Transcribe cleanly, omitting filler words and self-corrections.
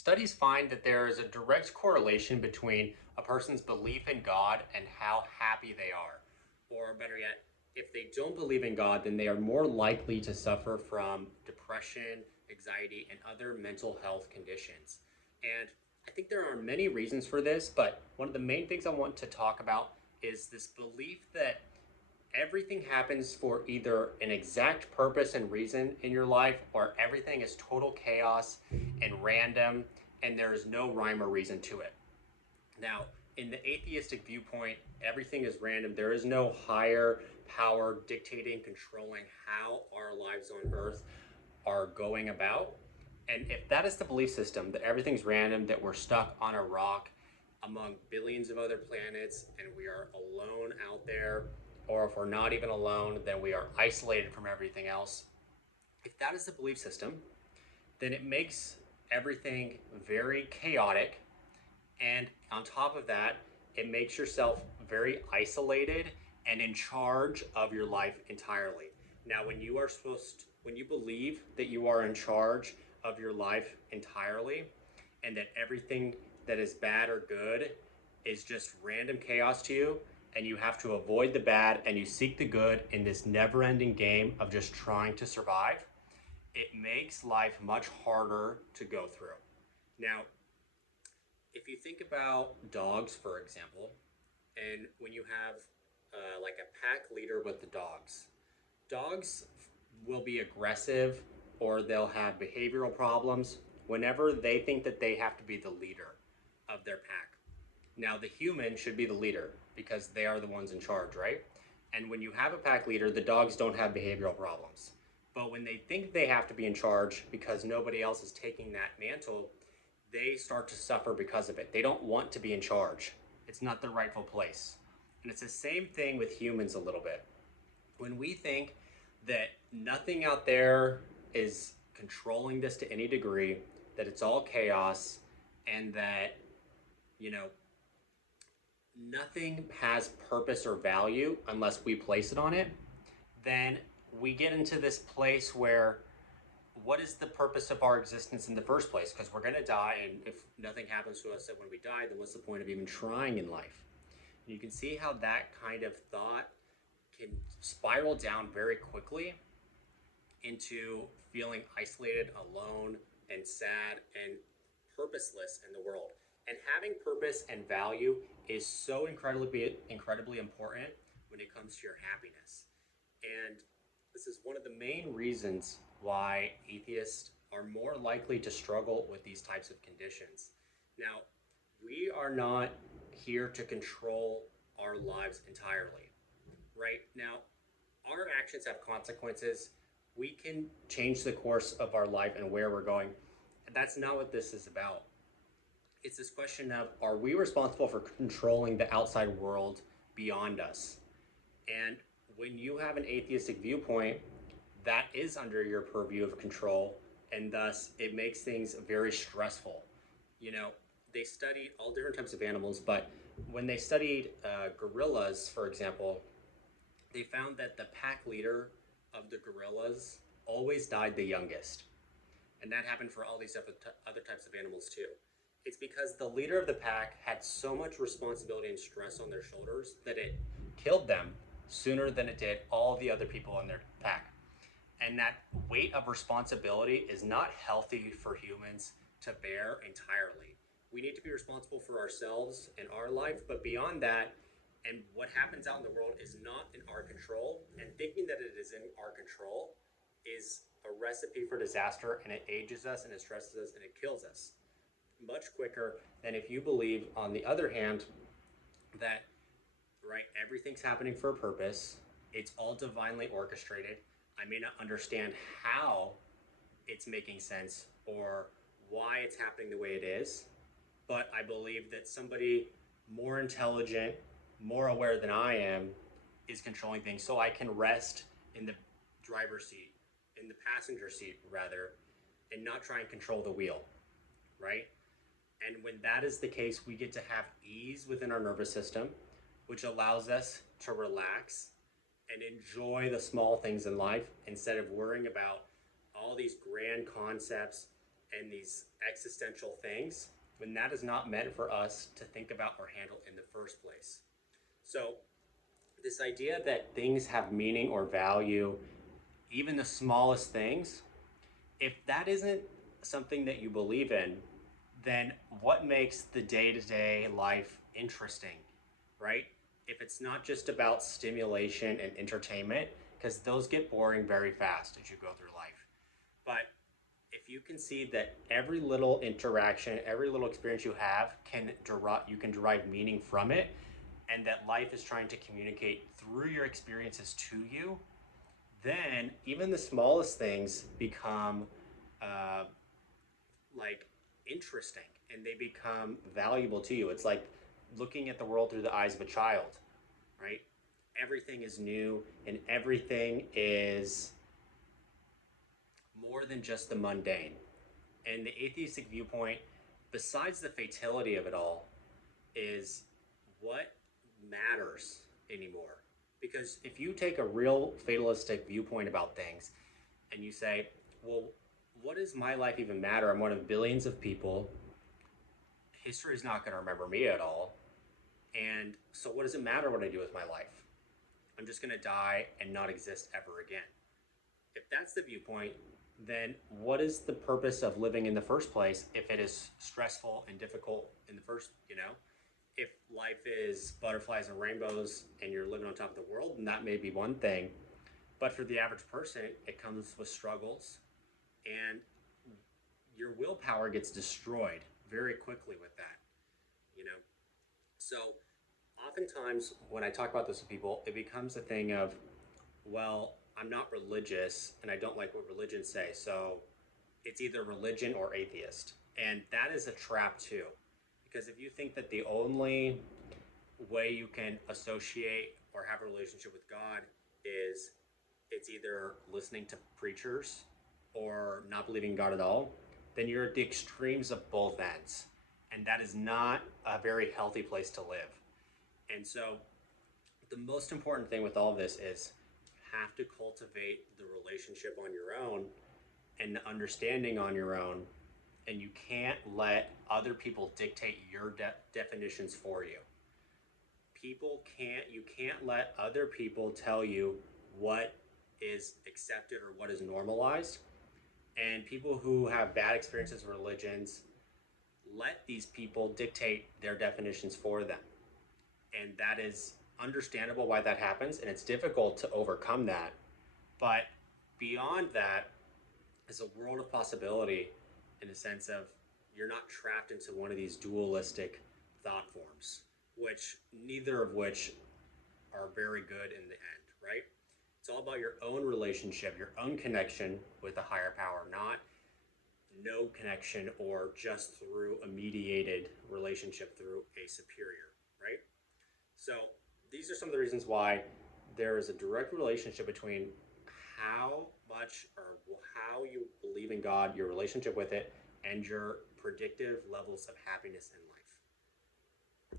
Studies find that there is a direct correlation between a person's belief in God and how happy they are. Or better yet, if they don't believe in God, then they are more likely to suffer from depression, anxiety, and other mental health conditions. And I think there are many reasons for this, but one of the main things I want to talk about is this belief that everything happens for either an exact purpose and reason in your life, or everything is total chaos and random and there is no rhyme or reason to it. Now, in the atheistic viewpoint, everything is random. There is no higher power dictating, controlling how our lives on earth are going about. And if that is the belief system, that everything's random, that we're stuck on a rock among billions of other planets and we are alone out there, or if we're not even alone, then we are isolated from everything else. If that is the belief system, then it makes everything very chaotic. And on top of that, it makes yourself very isolated and in charge of your life entirely. Now, when you believe that you are in charge of your life entirely and that everything that is bad or good is just random chaos to you, and you have to avoid the bad and you seek the good in this never ending game of just trying to survive, it makes life much harder to go through. Now, if you think about dogs, for example, and when you have like a pack leader with the dogs, dogs will be aggressive or they'll have behavioral problems whenever they think that they have to be the leader of their pack. Now, the human should be the leader because they are the ones in charge, right? And when you have a pack leader, the dogs don't have behavioral problems. But when they think they have to be in charge because nobody else is taking that mantle, they start to suffer because of it. They don't want to be in charge. It's not their rightful place. And it's the same thing with humans a little bit. When we think that nothing out there is controlling this to any degree, that it's all chaos, and that, you know, nothing has purpose or value unless we place it on it, then we get into this place where what is the purpose of our existence in the first place? Because we're going to die, and if nothing happens to us when we die, then what's the point of even trying in life? And you can see how that kind of thought can spiral down very quickly into feeling isolated, alone, and sad and purposeless in the world. And having purpose and value is so incredibly important when it comes to your happiness. And this is one of the main reasons why atheists are more likely to struggle with these types of conditions. Now, we are not here to control our lives entirely, right? Now, our actions have consequences. We can change the course of our life and where we're going. And that's not what this is about. It's this question of, are we responsible for controlling the outside world beyond us? And when you have an atheistic viewpoint, that is under your purview of control, and thus it makes things very stressful. You know, they studied all different types of animals, but when they studied gorillas, for example, they found that the pack leader of the gorillas always died the youngest. And that happened for all these other types of animals too. It's because the leader of the pack had so much responsibility and stress on their shoulders that it killed them sooner than it did all the other people in their pack. And that weight of responsibility is not healthy for humans to bear entirely. We need to be responsible for ourselves and our life, but beyond that, and what happens out in the world is not in our control. And thinking that it is in our control is a recipe for disaster, and it ages us and it stresses us and it kills us much quicker than if you believe, on the other hand, that right everything's happening for a purpose. It's all divinely orchestrated. I may not understand how it's making sense or why it's happening the way it is, but I believe that somebody more intelligent, more aware than I am, is controlling things, so I can rest in the driver's seat, in the passenger seat rather, and not try and control the wheel, right? And when that is the case, we get to have ease within our nervous system, which allows us to relax and enjoy the small things in life instead of worrying about all these grand concepts and these existential things when that is not meant for us to think about or handle in the first place. So, this idea that things have meaning or value, even the smallest things, if that isn't something that you believe in, then what makes the day to day life interesting, right? If it's not just about stimulation and entertainment, because those get boring very fast as you go through life. But if you can see that every little interaction, every little experience you have you can derive meaning from it, and that life is trying to communicate through your experiences to you, then even the smallest things become uh, like interesting and they become valuable to you. It's like looking at the world through the eyes of a child, right? Everything is new and everything is more than just the mundane. And the atheistic viewpoint, besides the fatality of it all, is what matters anymore. Because if you take a real fatalistic viewpoint about things and you say, well, what does my life even matter? I'm one of billions of people. History is not going to remember me at all. And so, what does it matter what I do with my life? I'm just going to die and not exist ever again. If that's the viewpoint, then what is the purpose of living in the first place if it is stressful and difficult in the first, if life is butterflies and rainbows and you're living on top of the world, then that may be one thing. But for the average person, it comes with struggles and your willpower gets destroyed very quickly with that, you know? So oftentimes when I talk about this with people, it becomes a thing of, well, I'm not religious and I don't like what religions say. So it's either religion or atheist. And that is a trap too. Because if you think that the only way you can associate or have a relationship with God is it's either listening to preachers or not believing God at all, then you're at the extremes of both ends. And that is not a very healthy place to live. And so the most important thing with all this is you have to cultivate the relationship on your own and the understanding on your own. And you can't let other people dictate your definitions for you. You can't let other people tell you what is accepted or what is normalized. And people who have bad experiences with religions let these people dictate their definitions for them. And that is understandable why that happens. And it's difficult to overcome that. But beyond that is a world of possibility in the sense of you're not trapped into one of these dualistic thought forms, which neither of which are very good in the end, right? It's all about your own relationship, your own connection with a higher power, not no connection or just through a mediated relationship through a superior, right? So these are some of the reasons why there is a direct relationship between how much or how you believe in God, your relationship with it, and your predictive levels of happiness in life.